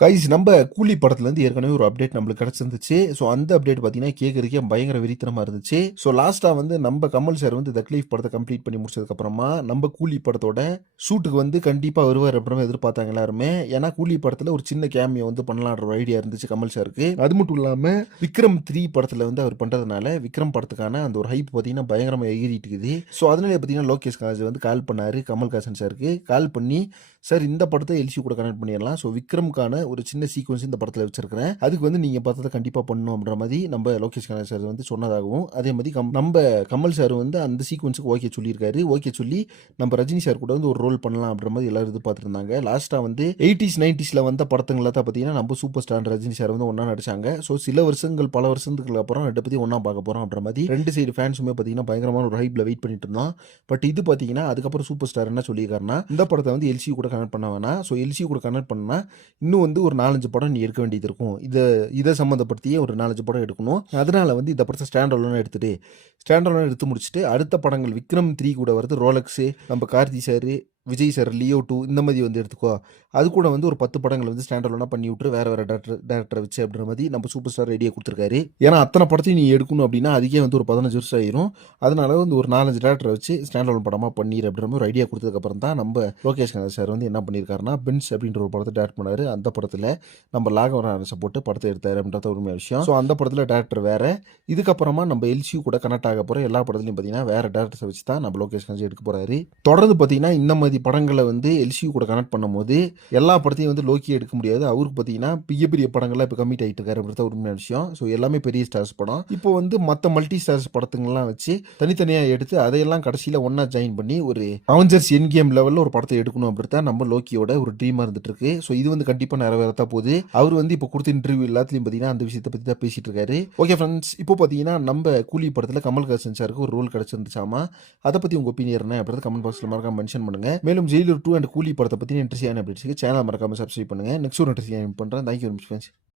Guys நம்ம கூலி படத்துலேருந்து ஏற்கனவே ஒரு அப்டேட் நம்மளுக்கு கிடச்சிருந்துச்சு. ஸோ அந்த அப்டேட் பார்த்தீங்கன்னா கேட்கறதுக்கே பயங்கர வெறித்தனமா இருந்துச்சு. ஸோ லாஸ்ட்டாக வந்து நம்ம கமல் சார் வந்து தக்லீஃப் படத்தை கம்ப்ளீட் பண்ணி முடிச்சதுக்கப்புறமா நம்ம கூலி படத்தோட ஷூட்டுக்கு வந்து கண்டிப்பாக வருவார் அப்படின்னு எதிர்பார்த்தாங்க எல்லாருமே. ஏன்னா கூலி படத்தில் ஒரு சின்ன கேமியோ வந்து பண்ணலான்ற ஒரு ஐடியா இருந்துச்சு கமல் சாருக்கு. அது மட்டும் இல்லாமல் விக்ரம் 3 படத்தில் வந்து அவர் பண்ணுறதுனால விக்ரம் படத்துக்கான அந்த ஒரு ஹைப் பார்த்தீங்கன்னா பயங்கரமாக எகிரிட்டு இருக்குது. ஸோ அதனால பார்த்தீங்கன்னா லோகேஷ் கனகராஜ் வந்து கால் பண்ணார் கமல்ஹாசன் சாருக்கு. கால் பண்ணி சார் இந்த படத்தை எல்சி கூட கனெக்ட் பண்ணிடலாம். ஸோ விக்ரம்கான ஒரு சின்ன சீக்வன்ஸ் இந்த படத்தில் வச்சிருக்கிறேன். அதுக்கு வந்து நீங்கள் படத்தை கண்டிப்பாக பண்ணணும் அப்படின்ற மாதிரி நம்ம லோகேஷ் கனகராஜ் சார் வந்து சொன்னதாகவும், அதே மாதிரி நம்ம கமல் சார் வந்து அந்த சீக்வன்ஸுக்கு ஓகே சொல்லியிருக்காரு. ஓகே சொல்லி நம்ம ரஜினி சார் கூட வந்து ஒரு ரோல் பண்ணலாம் அப்படின்ற மாதிரி எல்லாரும் எதிர்பார்த்துட்டு இருந்தாங்க. லாஸ்ட்டாக வந்து 80s 90ஸ்ல வந்த படத்துங்களை தான் பார்த்தீங்கன்னா நம்ம சூப்பர் ஸ்டார் ரஜினி சார் வந்து ஒன்றா நடிச்சாங்க. ஸோ சில வருஷங்கள் பல வருஷத்துக்கு அப்புறம் ரெண்டு பற்றி ஒன்றா பார்க்க போகிறோம் அப்படின்ற மாதிரி ரெண்டு சைடு ஃபேன்ஸுமே பார்த்தீங்கன்னா பயங்கரமான ஒரு ஹைப்பில் வெயிட் பண்ணிட்டு இருந்தோம். பட் இது பார்த்தீங்கன்னா அதுக்கப்புறம் சூப்பர் ஸ்டார் என்ன சொல்லியிருக்காருன்னா இந்த படத்தை வந்து எல்சி கூட கனெக்ட் பண்ண வேணாம். ஸோ எல்சி கூட கனெக்ட் பண்ணால் இன்னும் வந்து ஒரு 4-5 படம் நீ எடுக்க வேண்டியது இருக்கும். இதை சம்மந்தப்படுத்தியே ஒரு 4-5 படம் எடுக்கணும். அதனால வந்து இந்த படத்தை ஸ்டாண்ட் அலோனாக எடுத்து முடிச்சுட்டு அடுத்த படங்கள் விக்ரம் 3 கூட வருது ரோலக்ஸு, நம்ம கார்த்தி சார், விஜய் சார் லியோ 2 இந்த மாதிரி வந்து எடுத்துக்கோ. அது கூட வந்து ஒரு 10 படங்கள் வந்து ஸ்டாண்ட் அலோனாக பண்ணி விட்டுரு வேறு டேரக்டரை வச்சு அப்படின்ற மாதிரி நம்ம சூப்பர் ஸ்டார் ரெடியாக கொடுத்துருக்காரு. ஏன்னா அத்தனை படத்தையும் நீ எடுக்கணும் அப்படின்னா அதுக்கே வந்து ஒரு 15 வருஷம் ஆயிரும். அதனால வந்து ஒரு 4-5 டேரக்டரை வச்சு ஸ்டாண்ட் அலோன் படமாக பண்ணிடு அப்படின்ற மாதிரி ஒரு ஐடியா கொடுத்ததுக்கப்புறம் தான் நம்ம லோகேஷ் கனகராஜ் சார் வந்து என்ன பண்ணியிருக்காருன்னா பென்ஸ் அப்படின்ற ஒரு படத்தை டேரக்ட் பண்ணார். அந்த படத்தில் நம்ம லாகவரன் போட்டு படத்தை எடுத்தார் அப்படின்றத உண்மையான விஷயம். ஸோ அந்த படத்தில் டேரக்டர் வேறு. இதுக்கப்புறமா நம்ம எல்சியூ கூட கனெக்ட் ஆக போகிற எல்லா படத்துலையும் பார்த்தீங்கன்னா வேறு டேரக்டர்ஸை வச்சு தான் நம்ம லோகேஷ் கனகராஜ் எடுக்க போகிறாரு. தொடர்ந்து பார்த்தீங்கன்னா இந்த மாதிரி படங்களை வந்து எல்சியூ கூட கனெக்ட் பண்ணும்போது எல்லா படத்தையும் வந்து லோக்கி எடுக்க முடியாது. அவருக்கு பார்த்தீங்கன்னா பெரிய பெரிய படங்கள்லாம் இப்போ கம்மிட் ஆகிட்டு இருக்காரு அப்படின்றத உண்மையான விஷயம். ஸோ எல்லாமே பெரிய ஸ்டார்ஸ் படம். இப்போ வந்து மற்ற மல்டி ஸ்டார்ஸ் படத்துங்கள்லாம் வச்சு தனித்தனியாக எடுத்து அதையெல்லாம் கடைசியில் ஒன்றா ஜாயின் பண்ணி ஒரு அவெஞ்சர்ஸ் என் கேம் லெவலில் ஒரு படத்தை எடுக்கணும் அப்படின்றத நம்ம லோக்கியோட ஒரு ட்ரீமாக இருந்துட்டு இருக்கு. ஸோ இது வந்து கண்டிப்பாக நிறைவேறத்தான் போகுது. அவர் வந்து இப்போ கொடுத்த இன்டர்வியூ எல்லாத்துலையும் பார்த்தீங்கன்னா அந்த விஷயத்தை பற்றி தான் பேசிட்டு இருக்காரு. ஓகே ஃப்ரெண்ட்ஸ், இப்போ பார்த்தீங்கன்னா நம்ம கூலி படத்தில் கமல்ஹாசன் சாருக்கு ஒரு ரோல் கிடைச்சிருந்துச்சாமா. அதை பற்றி உங்கள் ஒப்பீனியன் என்ன அப்படின்றத கமெண்ட் பாக்ஸில் மறக்காம மென்ஷன் பண்ணுங்க. மேலும் ஜெயிலர் 2 அண்ட் கூலி படத்தை பற்றி இன்ட்ரெஸ்டியான அப்டேட்ஸ்க்கு சேனல் மறக்காம சப்ஸ்கிரைப் பண்ணுங்க. நெக்ஸ்ட் ஒரு இன்ட்ரெஸ்டிங் பண்ணுறேன். Thank you very much friends.